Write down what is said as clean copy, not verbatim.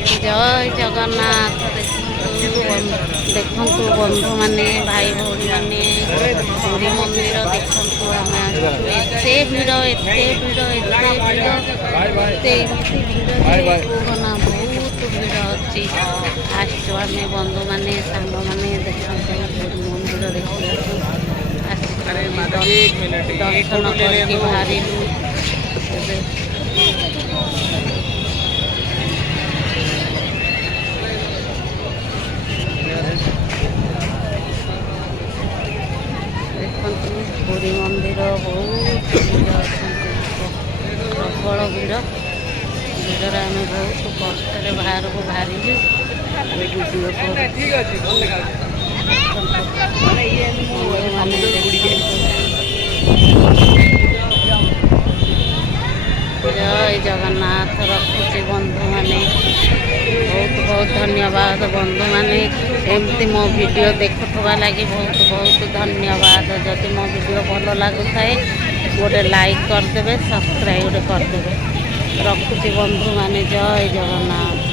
ଜୟ ଜଗନ୍ନାଥ। ଦେଖନ୍ତୁ ବନ୍ଧୁମାନେ ଭାଇ ଭଉଣୀମାନେ ପୁରୀ ମନ୍ଦିର ଦେଖନ୍ତୁ। ଆମେ ଆସିଛୁ ଏତେ ଭିଡ଼ ଏତେ ଭିଡ଼ ଏତେ ଭିଡ଼ ଏତେ ଏମିତି ଭିଡ଼ ଯେ କୁହନା ବହୁତ ଭିଡ଼ ଅଛି। ଆସିଛୁ ଆମେ ବନ୍ଧୁମାନେ ସାଙ୍ଗମାନେ ଦେଖନ୍ତୁ ପୁରୀ ମନ୍ଦିର ଦେଖିବାକୁ ଆସିଛୁ। ଦର୍ଶନ କରିକି ବାହାରିଲୁ ଏବେ। ଦେଖନ୍ତୁ ପୁରୀ ମନ୍ଦିର ବହୁତ ଭିଡ଼ ଅଛନ୍ତି, ପ୍ରବଳ ଭିଡ଼। ଭିଡ଼ରେ ଆମେ ବହୁତ କଷ୍ଟରେ ବାହାରକୁ ବାହାରିଲୁ। ଜୟ ଜଗନ୍ନାଥ। ରଖୁଛି ବନ୍ଧୁମାନେ, ବହୁତ ବହୁତ ଧନ୍ୟବାଦ ବନ୍ଧୁମାନେ। ଏମିତି ମୋ ଭିଡ଼ିଓ ଦେଖୁଥିବା ଲାଗି ବହୁତ ବହୁତ ଧନ୍ୟବାଦ। ଯଦି ମୋ ଭିଡ଼ିଓ ଭଲ ଲାଗୁଥାଏ ଗୋଟେ ଲାଇକ୍ କରିଦେବେ, ସବସ୍କ୍ରାଇବ୍ ଗୋଟେ କରିଦେବେ। ରଖୁଛି ବନ୍ଧୁମାନେ, ଜୟ ଜଗନ୍ନାଥ।